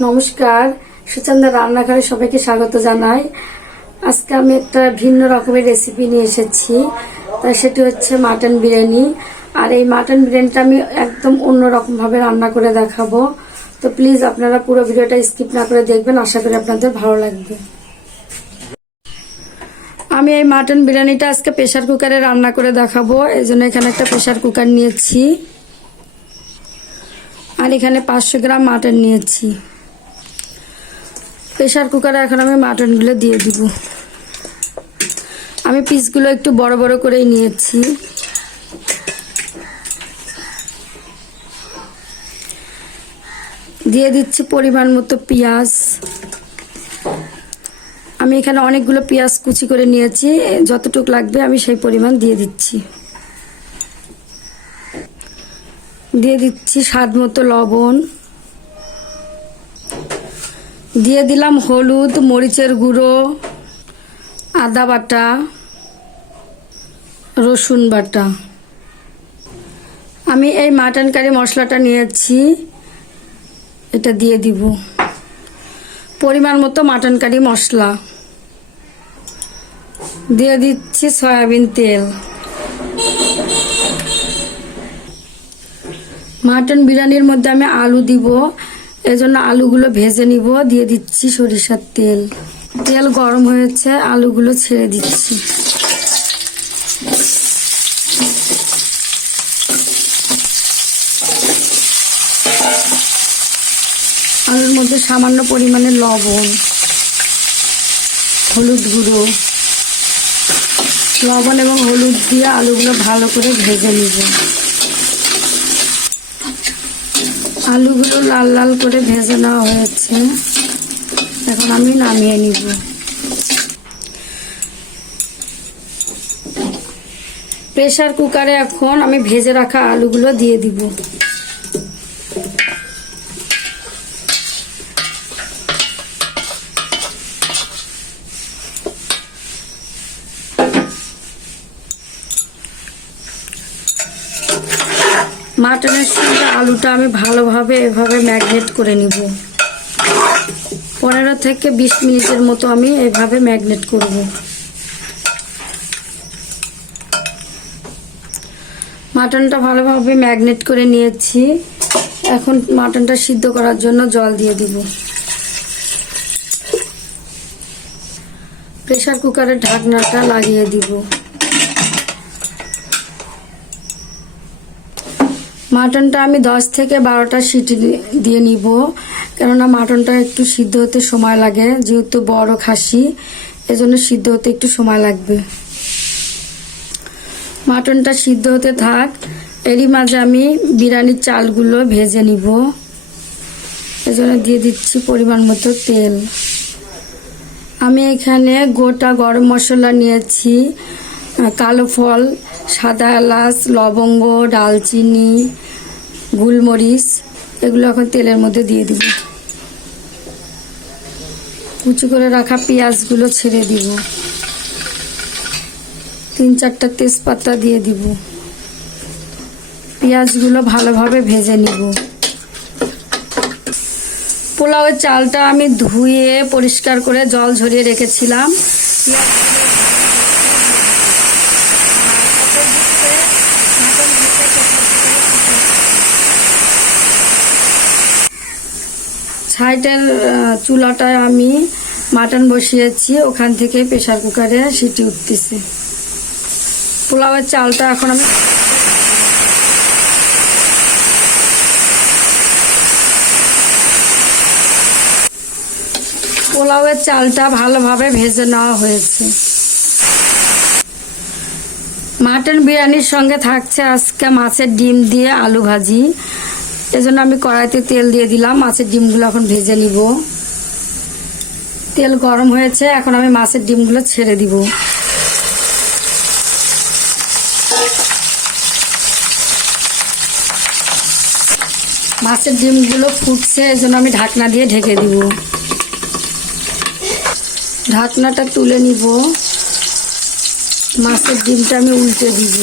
নমস্কার, সুচন্দা রান্নাঘরে সবাইকে স্বাগত জানাই। আজকে আমি একটা ভিন্ন রকমের রেসিপি নিয়ে এসেছি। সেটি হচ্ছে মাটন বিরিয়ানি। আর এই মাটন বিরিয়ানিটা আমি একদম অন্যরকম ভাবে রান্না করে দেখাবো। তো প্লিজ আপনারা পুরো ভিডিওটা স্কিপ না করে দেখবেন, আশা করি আপনাদের ভালো লাগবে। আমি এই মাটন বিরিয়ানিটা আজকে প্রেসার কুকারে রান্না করে দেখাবো। এই জন্য এখানে একটা প্রেসার কুকার নিয়েছি, আর এখানে 500 গ্রাম মাটন নিয়েছি। প্রেসার কুকারে এখন আমি মাটনগুলো দিয়ে দিব। আমি পিসগুলো একটু বড় বড় করেই নিয়েছি। দিয়ে দিচ্ছি পরিমাণ মতো পেঁয়াজ। আমি এখানে অনেকগুলো পেঁয়াজ কুচি করে নিয়েছি, যতটুকু লাগবে আমি সেই পরিমাণ দিয়ে দিচ্ছি। দিয়ে দিচ্ছি স্বাদ মতো লবণ। দিয়ে দিলাম হলুদ, মরিচের গুঁড়ো, আদা বাটা, রসুন বাটা। আমি এই মাটন কারি মশলাটা নিয়েছি, এটা দিয়ে দিব। পরিমাণ মতো মাটন কারি মশলা দিয়ে দিচ্ছি। সয়াবিন তেল। মাটন বিরিয়ানির মধ্যে আমি আলু দিব, এজন্য আলুগুলো ভেজে নিব। দিয়ে দিচ্ছি সরিষার তেল। তেল গরম হয়েছে, আলুগুলো ছেড়ে দিচ্ছি। আলুর মধ্যে সামান্য পরিমাণে লবণ, হলুদ গুঁড়ো, লবণ এবং হলুদ দিয়ে আলুগুলো ভালো করে ভেজে নিব। আলুগুলো লাল লাল করে ভেজে নেওয়া হয়েছে, এখন আমি নামিয়ে নিব। প্রেসার কুকারে এখন আমি ভেজে রাখা আলুগুলো দিয়ে দিব। মাটনের সঙ্গে আলুটা আমি ভালোভাবে এভাবে ম্যাগনেট করে নিব। 15 থেকে 20 মিনিটের মতো আমি এভাবে ম্যাগনেট করব। মাটনটা ভালোভাবে ম্যাগনেট করে নিয়েছি। এখন মাটনটা সিদ্ধ করার জন্য জল দিয়ে দিব। প্রেসার কুকারের ঢাকনাটা লাগিয়ে দিব। মাটনটা আমি 10 থেকে 12টা সিটি দিয়ে নিব, কেননা মাটনটা একটু সিদ্ধ হতে সময় লাগে। যেহেতু বড় খাসি, এজন্য সিদ্ধ হতে একটু সময় লাগবে। মাটনটা সিদ্ধ হতে থাক, এরই মাঝে আমি বিরিয়ানির চালগুলো ভেজে নিব। এজন্য দিয়ে দিচ্ছি পরিমাণ মতো তেল। আমি এখানে গোটা গরম মশলা নিয়েছি, কালো ফল, সাদা এলাচ, লবঙ্গ, ডালচিনি, গোলমরিচ, এগুলো এখন তেলের মধ্যে দিয়ে দিব। কুচি করে রাখা পেঁয়াজগুলো ছেড়ে দিব। 3-4টা তেজপাতা দিয়ে দিব। পেঁয়াজগুলো ভালোভাবে ভেজে নিব। পোলাওয়ের চালটা আমি ধুয়ে পরিষ্কার করে জল ঝরিয়ে রেখেছিলাম। সাইডের চুলাটায় আমি মাটন বসিয়েছি, ওখান থেকে প্রেসার কুকারে সিটি উঠতেছে। পোলাওয়ের চালটা এখন আমি পোলাওয়ের চালটা ভালোভাবে ভেজে নেওয়া হয়েছে। মাটন বিরিয়ানির সঙ্গে থাকছে আজকে মাছের ডিম দিয়ে আলু ভাজি। এজন্য আমি কড়াইতে তেল দিয়ে দিলাম। মাছের ডিমগুলো এখন ভেজে নিব। তেল গরম হয়েছে, এখন আমি মাছের ডিমগুলো ছেড়ে দিব। মাছের ডিমগুলো ফুটছে, এজন্য আমি ঢাকনা দিয়ে ঢেকে দিব। ঢাকনাটা তুলে নিব। মাছের ডিমটা আমি উল্টে দিব।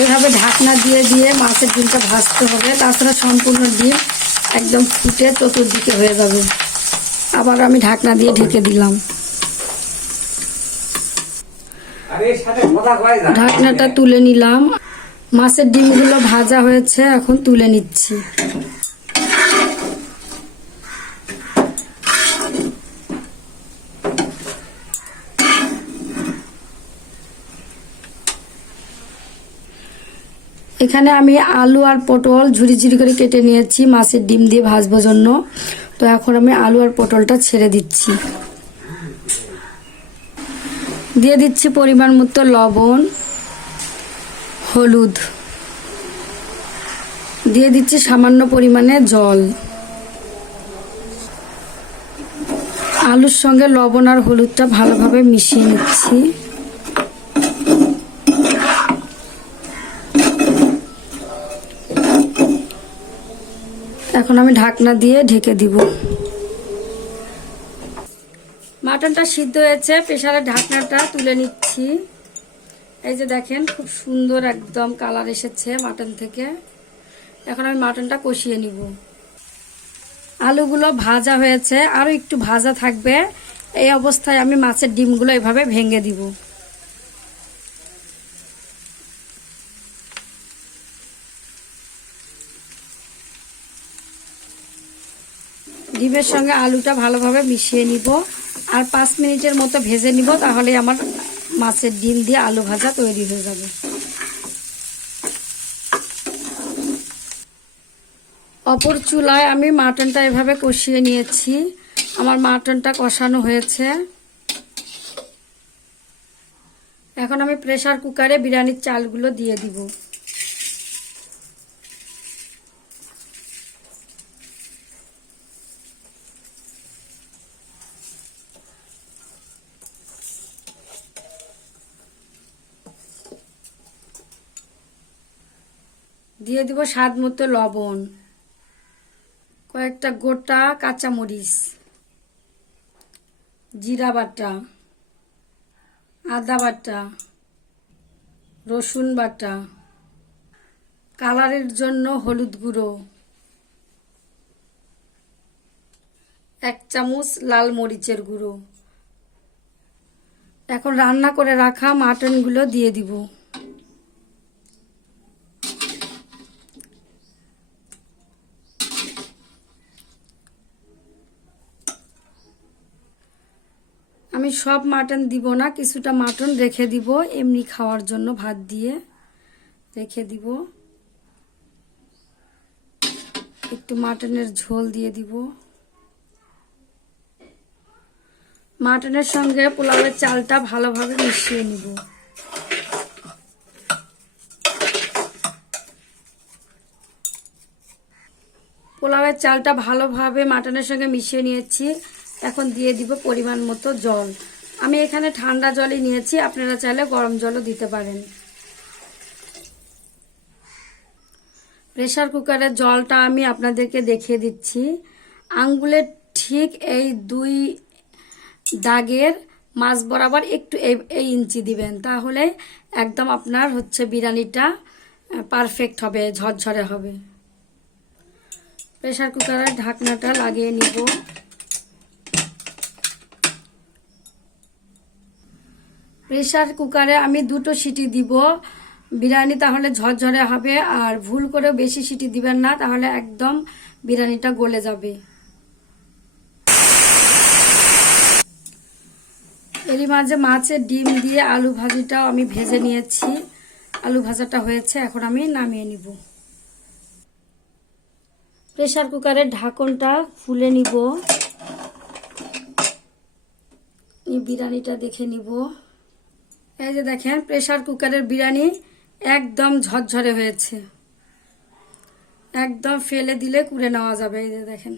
এইভাবে ঢাকনা দিয়ে দিয়ে মাছের ডিমটা ভাজতে হবে, তাছাড়া সম্পূর্ণ ডিম একদম ফুটে চতুর্দিকে হয়ে যাবে। আবার আমি ঢাকনা দিয়ে ঢেকে দিলাম। ঢাকনাটা তুলে নিলাম। মাছের ডিমগুলো ভাজা হয়েছে, এখন তুলে নিচ্ছি। এখানে আমি আলু আর পটল ঝুরি ঝুরি করে কেটে নিয়েছি মাছের ডিম দিয়ে ভাজবার জন্য। তো এখন আমি আলু আর পটলটা ছেড়ে দিচ্ছি। দিয়ে দিচ্ছি পরিমাণ মতো লবণ, হলুদ, দিয়ে দিচ্ছি সামান্য পরিমাণে জল। আলুর সঙ্গে লবণ আর হলুদটা ভালোভাবে মিশিয়ে নিচ্ছি। এখন আমি ঢাকনা দিয়ে ঢেকে দিব। মাটনটা সিদ্ধ হয়েছে, প্রেসারের ঢাকনাটা তুলে নিচ্ছি। এই যে দেখেন খুব সুন্দর একদম কালার এসেছে মাটন থেকে। এখন আমি মাটনটা কষিয়ে নিব। আলুগুলো ভাজা হয়েছে, আরও একটু ভাজা থাকবে। এই অবস্থায় আমি মাছের ডিমগুলো এভাবে ভেঙে দিব। ডিমের সঙ্গে আলুটা ভালোভাবে মিশিয়ে নিব আর 5 মিনিটের মতো ভেজে নিব, তাহলে আমার মাছের ডিম দিয়ে আলু ভাজা তৈরি হয়ে যাবে। অপর চুলায় আমি মাটনটা এভাবে কষিয়ে নিয়েছি। আমার মাটনটা কষানো হয়েছে। এখন আমি প্রেসার কুকারে বিরিয়ানির চালগুলো দিয়ে দিব। দিয়ে দিব স্বাদ মতো লবণ, কয়েকটা গোটা কাঁচামরিচ, জিরা বাটা, আদা বাটা, রসুন বাটা, কালারের জন্য হলুদ গুঁড়ো, 1 চামচ লাল মরিচের গুঁড়ো। এখন রান্না করে রাখা মাটনগুলো দিয়ে দিব। আমি সব মাটন দিব না, কিছুটা মাটন রেখে দিব এমনি খাওয়ার জন্য, ভাত দিয়ে রেখে দিব। একটু মাটনের ঝোল দিয়ে দিব। মাটনের সঙ্গে পোলাওয়ের চালটা ভালোভাবে মিশিয়ে নিব। পোলাওয়ের চালটা ভালোভাবে মাটনের সঙ্গে মিশিয়ে নিয়েছি। এখন দিয়ে দিব পরিমাণ মতো জল। আমি এখানে ঠান্ডা জলই নিয়েছি, আপনারা চাইলে গরম জলও দিতে পারেন। প্রেসার কুকারের জলটা আমি আপনাদেরকে দেখিয়ে দিচ্ছি। আঙ্গুলের ঠিক এই 2 দাগের মাছ বরাবর একটু এই ইঞ্চি দিবেন, তাহলে একদম আপনার বিরিয়ানিটা পারফেক্ট হবে, ঝরঝরে হবে। প্রেসার কুকারের ঢাকনাটা লাগিয়ে নিব। প্রেসার কুকারে আমি 2টো সিটি দিব বিরিয়ানি, তাহলে ঝরঝরে হবে। আর ভুল করে বেশি সিটি দিবেন না, তাহলে একদম বিরিয়ানিটা গলে যাবে। এরই মাঝে মাছের ডিম দিয়ে আলু ভাজিটাও আমি ভেজে নিয়েছি। আলু ভাজাটা হয়েছে, এখন আমি নামিয়ে নিব। প্রেসার কুকারের ঢাকনটা খুলে নিব। বিরিয়ানিটা দেখে নিব। এই যে দেখেন প্রেসার কুকারের বিরিয়ানি একদম ঝরঝরে হয়েছে, একদম ফেলে দিলে কুড়ে নেওয়া যাবে। এই যে দেখেন।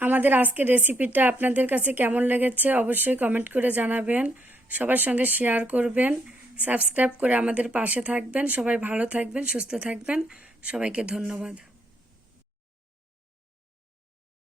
আমাদের আজকের রেসিপিটা আপনাদের কাছে কেমন লেগেছে অবশ্যই কমেন্ট করে জানাবেন। সবার সঙ্গে শেয়ার করবেন, সাবস্ক্রাইব করে আমাদের পাশে থাকবেন। সবাই ভালো থাকবেন, সুস্থ থাকবেন। সবাইকে ধন্যবাদ।